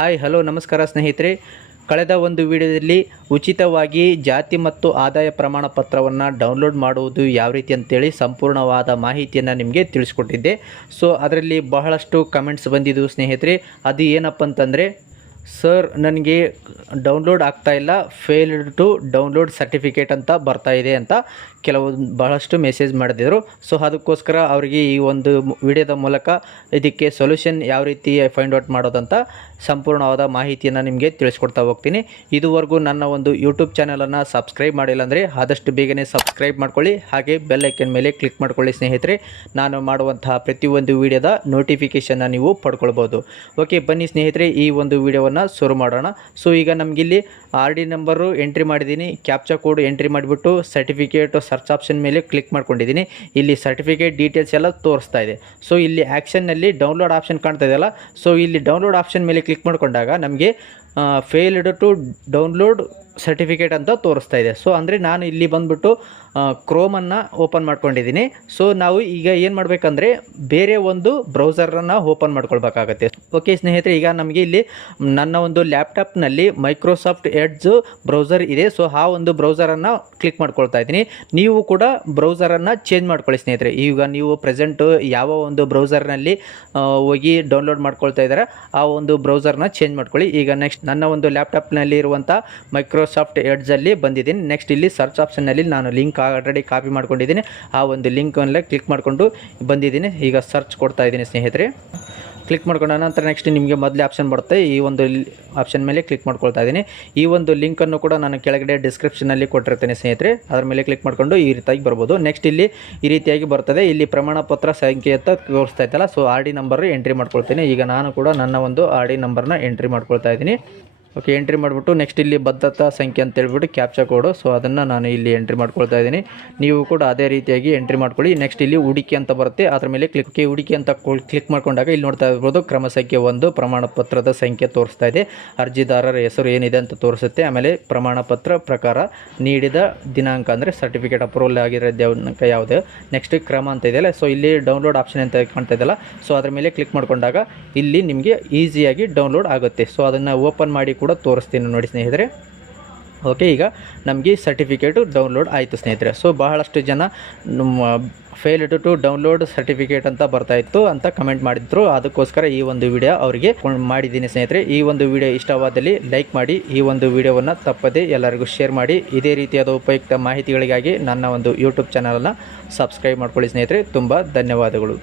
Hi hello ನಮಸ್ಕಾರ ಸ್ನೇಹಿತರೆ. ಕಳೆದ ಒಂದು ವಿಡಿಯೋದಲ್ಲಿ ಉಚಿತವಾಗಿ ಜಾತಿ ಮತ್ತು ಆದಾಯ ಪ್ರಮಾಣ ಪತ್ರವನ್ನು ಡೌನ್ಲೋಡ್ ಮಾಡುವುದು ಯಾವ ರೀತಿ ಅಂತೇಳಿ ಸಂಪೂರ್ಣವಾದ ಮಾಹಿತಿಯನ್ನು ನಿಮಗೆ ತಿಳಿಸ್ಕೊಟ್ಟಿದ್ದೆ. ಸೊ ಅದರಲ್ಲಿ ಬಹಳಷ್ಟು ಕಮೆಂಟ್ಸ್ ಬಂದಿದ್ದು ಸ್ನೇಹಿತರೆ. ಅದು ಏನಪ್ಪ ಅಂತಂದರೆ, ಸರ್ ನನಗೆ ಡೌನ್ಲೋಡ್ ಆಗ್ತಾಯಿಲ್ಲ, ಫೇಲ್ಡ್ ಟು ಡೌನ್ಲೋಡ್ ಸರ್ಟಿಫಿಕೇಟ್ ಅಂತ ಬರ್ತಾ ಇದೆ ಅಂತ ಬಹಳಷ್ಟು ಮೆಸೇಜ್ ಮಾಡಿದ್ರು. ಸೊ ಅದಕ್ಕೋಸ್ಕರ ಅವರಿಗೆ ಈ ಒಂದು ವಿಡಿಯೋದ ಮೂಲಕ ಇದಕ್ಕೆ ಸೊಲ್ಯೂಷನ್ ಯಾವ ರೀತಿ ಫೈಂಡ್ ಔಟ್ ಮಾಡೋದಂತ ಸಂಪೂರ್ಣವಾದ ಮಾಹಿತಿಯನ್ನು ನಿಮಗೆ ತಿಳಿಸ್ಕೊಡ್ತಾ ಹೋಗ್ತೀನಿ. ಇದುವರೆಗೂ ನನ್ನ ಒಂದು ಯೂಟ್ಯೂಬ್ ಚಾನಲನ್ನು ಸಬ್ಸ್ಕ್ರೈಬ್ ಮಾಡಿಲ್ಲ ಅಂದರೆ ಆದಷ್ಟು ಬೇಗನೆ ಸಬ್ಸ್ಕ್ರೈಬ್ ಮಾಡ್ಕೊಳ್ಳಿ, ಹಾಗೆ ಬೆಲ್ ಐಕನ್ ಮೇಲೆ ಕ್ಲಿಕ್ ಮಾಡ್ಕೊಳ್ಳಿ ಸ್ನೇಹಿತರೆ. ನಾನು ಮಾಡುವಂತಹ ಪ್ರತಿಯೊಂದು ವಿಡಿಯೋದ ನೋಟಿಫಿಕೇಷನ್ನ ನೀವು ಪಡ್ಕೊಳ್ಬೋದು. ಓಕೆ, ಬನ್ನಿ ಸ್ನೇಹಿತರೆ, ಈ ಒಂದು ವಿಡಿಯೋವನ್ನು ಶುರು ಮಾಡೋಣ. ಸೊ ಈಗ ನಮಗಿಲ್ಲಿ ಆರ್ ಡಿ ನಂಬರು ಎಂಟ್ರಿ ಮಾಡಿದ್ದೀನಿ, ಕ್ಯಾಪ್ಚಾ ಕೋಡ್ ಎಂಟ್ರಿ ಮಾಡಿಬಿಟ್ಟು ಸರ್ಟಿಫಿಕೇಟ್ ಸರ್ಚ್ ಆಪ್ಷನ್ ಮೇಲೆ ಕ್ಲಿಕ್ ಮಾಡ್ಕೊಂಡಿದ್ದೀನಿ. ಇಲ್ಲಿ ಸರ್ಟಿಫಿಕೇಟ್ ಡೀಟೇಲ್ಸ್ ಎಲ್ಲ ತೋರಿಸ್ತಾ ಇದೆ. ಸೊ ಇಲ್ಲಿ ಆ್ಯಕ್ಷನ್ನಲ್ಲಿ ಡೌನ್ಲೋಡ್ ಆಪ್ಷನ್ ಕಾಣ್ತಾ ಇದೆಯಲ್ಲ, ಸೊ ಇಲ್ಲಿ ಡೌನ್ಲೋಡ್ ಆಪ್ಷನ್ ಮೇಲೆ ಕ್ಲಿಕ್ ಮಾಡಿಕೊಂಡಾಗ ನಮಗೆ ಫೇಲ್ಡ್ ಟು ಡೌನ್ಲೋಡ್ ಸರ್ಟಿಫಿಕೇಟ್ ಅಂತ ತೋರಿಸ್ತಾ ಇದೆ. ಸೊ ಅಂದರೆ ನಾನು ಇಲ್ಲಿ ಬಂದುಬಿಟ್ಟು ಕ್ರೋಮನ್ನು ಓಪನ್ ಮಾಡ್ಕೊಂಡಿದ್ದೀನಿ. ಸೊ ನಾವು ಈಗ ಏನು ಮಾಡಬೇಕಂದ್ರೆ ಬೇರೆ ಒಂದು ಬ್ರೌಸರನ್ನು ಓಪನ್ ಮಾಡ್ಕೊಳ್ಬೇಕಾಗತ್ತೆ. ಓಕೆ ಸ್ನೇಹಿತರೆ, ಈಗ ನಮಗೆ ಇಲ್ಲಿ ನನ್ನ ಒಂದು ಲ್ಯಾಪ್ಟಾಪ್ನಲ್ಲಿ ಮೈಕ್ರೋಸಾಫ್ಟ್ ಎಡ್ಜ್ ಬ್ರೌಸರ್ ಇದೆ. ಸೊ ಆ ಒಂದು ಬ್ರೌಸರನ್ನು ಕ್ಲಿಕ್ ಮಾಡ್ಕೊಳ್ತಾ ಇದ್ದೀನಿ. ನೀವು ಕೂಡ ಬ್ರೌಸರನ್ನು ಚೇಂಜ್ ಮಾಡ್ಕೊಳ್ಳಿ ಸ್ನೇಹಿತರೆ. ಈಗ ನೀವು ಪ್ರೆಸೆಂಟು ಯಾವ ಒಂದು ಬ್ರೌಸರ್ನಲ್ಲಿ ಹೋಗಿ ಡೌನ್ಲೋಡ್ ಮಾಡ್ಕೊಳ್ತಾ ಇದ್ದಾರೆ ಆ ಒಂದು ಬ್ರೌಸರ್ನ ಚೇಂಜ್ ಮಾಡ್ಕೊಳ್ಳಿ. ಈಗ ನೆಕ್ಸ್ಟ್ ನನ್ನ ಒಂದು ಲ್ಯಾಪ್ಟಾಪ್ನಲ್ಲಿ ಇರುವಂಥ ಮೈಕ್ರೋಸಾಫ್ಟ್ ಎಡ್ಜಲ್ಲಿ ಬಂದಿದ್ದೀನಿ. ನೆಕ್ಸ್ಟ್ ಇಲ್ಲಿ ಸರ್ಚ್ ಆಪ್ಷನ್ನಲ್ಲಿ ನಾನು ಲಿಂಕ್ ಆಲ್ರೆಡಿ ಕಾಪಿ ಮಾಡ್ಕೊಂಡಿದ್ದೀನಿ. ಆ ಒಂದು ಲಿಂಕನ್ನು ಕ್ಲಿಕ್ ಮಾಡಿಕೊಂಡು ಬಂದಿದ್ದೀನಿ. ಈಗ ಸರ್ಚ್ ಕೊಡ್ತಾ ಇದ್ದೀನಿ ಸ್ನೇಹಿತರೆ. ಕ್ಲಿಕ್ ಮಾಡ್ಕೊಂಡ ನಂತರ ನೆಕ್ಸ್ಟ್ ನಿಮಗೆ ಮೊದಲೇ ಆಪ್ಷನ್ ಬರುತ್ತೆ, ಈ ಒಂದು ಆಪ್ಷನ್ ಮೇಲೆ ಕ್ಲಿಕ್ ಮಾಡ್ಕೊಳ್ತಾ ಇದ್ದೀನಿ. ಈ ಒಂದು ಲಿಂಕನ್ನು ಕೂಡ ನಾನು ಕೆಳಗಡೆ ಡಿಸ್ಕ್ರಿಪ್ಷನಲ್ಲಿ ಕೊಟ್ಟಿರ್ತೇನೆ ಸ್ನೇಹಿತರೆ, ಅದರ ಮೇಲೆ ಕ್ಲಿಕ್ ಮಾಡಿಕೊಂಡು ಈ ರೀತಿಯಾಗಿ ಬರ್ಬೋದು. ನೆಕ್ಸ್ಟ್ ಇಲ್ಲಿ ಈ ರೀತಿಯಾಗಿ ಬರ್ತದೆ. ಇಲ್ಲಿ ಪ್ರಮಾಣ ಪತ್ರ ಸಂಖ್ಯೆ ಅಂತ ತೋರಿಸ್ತಾ ಇತ್ತಲ್ಲ, so R D number entry ಮಾಡ್ಕೊಳ್ತೀನಿ. ಈಗ ನಾನು ಕೂಡ ನನ್ನ ಒಂದು ಆರ್ ಡಿ ನಂಬರ್ನ ಎಂಟ್ರಿ ಮಾಡ್ಕೊಳ್ತಾ ಇದ್ದೀನಿ. ಓಕೆ, ಎಂಟ್ರಿ ಮಾಡಿಬಿಟ್ಟು ನೆಕ್ಸ್ಟ್ ಇಲ್ಲಿ ಬದ್ಧತಾ ಸಂಖ್ಯೆ ಅಂತ ಹೇಳ್ಬಿಟ್ಟು ಕ್ಯಾಪ್ಚಾ ಕೋಡು, ಸೊ ಅದನ್ನು ನಾನು ಇಲ್ಲಿ ಎಂಟ್ರಿ ಮಾಡ್ಕೊಳ್ತಾ ಇದ್ದೀನಿ. ನೀವು ಕೂಡ ಅದೇ ರೀತಿಯಾಗಿ ಎಂಟ್ರಿ ಮಾಡ್ಕೊಳ್ಳಿ. ನೆಕ್ಸ್ಟ್ ಇಲ್ಲಿ ಹುಡುಕಿ ಅಂತ ಬರುತ್ತೆ, ಅದರ ಮೇಲೆ ಹುಡುಕಿ ಅಂತ ಕ್ಲಿಕ್ ಮಾಡ್ಕೊಂಡಾಗ ಇಲ್ಲಿ ನೋಡ್ತಾ ಇರ್ಬೋದು ಕ್ರಮ ಸಂಖ್ಯೆ 1 ಪ್ರಮಾಣ ಪತ್ರದ ಸಂಖ್ಯೆ ತೋರಿಸ್ತಾ ಇದೆ. ಅರ್ಜಿದಾರರ ಹೆಸರು ಏನಿದೆ ಅಂತ ತೋರಿಸುತ್ತೆ. ಆಮೇಲೆ ಪ್ರಮಾಣ ಪತ್ರ ಪ್ರಕಾರ ನೀಡಿದ ದಿನಾಂಕ ಅಂದರೆ ಸರ್ಟಿಫಿಕೇಟ್ ಅಪ್ರೂವಲ್ ಆಗಿರೋ ದಿನಾಂಕ ಯಾವುದು. ನೆಕ್ಸ್ಟ್ ಕ್ರಮ ಅಂತ ಇದೆಯಲ್ಲ, ಸೊ ಇಲ್ಲಿ ಡೌನ್ಲೋಡ್ ಆಪ್ಷನ್ ಅಂತ ಕಾಣ್ತಾ ಇದೆಯಲ್ಲ, ಸೊ ಅದರ ಮೇಲೆ ಕ್ಲಿಕ್ ಮಾಡ್ಕೊಂಡಾಗ ಇಲ್ಲಿ ನಿಮಗೆ ಈಸಿಯಾಗಿ ಡೌನ್ಲೋಡ್ ಆಗುತ್ತೆ. ಸೊ ಅದನ್ನು ಓಪನ್ ಮಾಡಿ ಕೂಡ ತೋರಿಸ್ತೀನಿ ನೋಡಿ ಸ್ನೇಹಿತರೆ. ಓಕೆ, ಈಗ ನಮಗೆ ಸರ್ಟಿಫಿಕೇಟು ಡೌನ್ಲೋಡ್ ಆಯಿತು ಸ್ನೇಹಿತರೆ. ಸೊ ಬಹಳಷ್ಟು ಜನ ಫೇಲ್ಡ್ ಟು ಡೌನ್ಲೋಡ್ ಸರ್ಟಿಫಿಕೇಟ್ ಅಂತ ಬರ್ತಾಯಿತ್ತು ಅಂತ ಕಮೆಂಟ್ ಮಾಡಿದ್ರು. ಅದಕ್ಕೋಸ್ಕರ ಈ ಒಂದು ವಿಡಿಯೋ ಅವರಿಗೆ ಮಾಡಿದ್ದೀನಿ ಸ್ನೇಹಿತರೆ. ಈ ಒಂದು ವಿಡಿಯೋ ಇಷ್ಟವಾದಲ್ಲಿ ಲೈಕ್ ಮಾಡಿ, ಈ ಒಂದು ವಿಡಿಯೋವನ್ನು ತಪ್ಪದೇ ಎಲ್ಲರಿಗೂ ಶೇರ್ ಮಾಡಿ. ಇದೇ ರೀತಿಯಾದ ಉಪಯುಕ್ತ ಮಾಹಿತಿಗಳಿಗಾಗಿ ನನ್ನ ಒಂದು ಯೂಟ್ಯೂಬ್ ಚಾನಲನ್ನು ಸಬ್ಸ್ಕ್ರೈಬ್ ಮಾಡ್ಕೊಳ್ಳಿ ಸ್ನೇಹಿತರೆ. ತುಂಬ ಧನ್ಯವಾದಗಳು.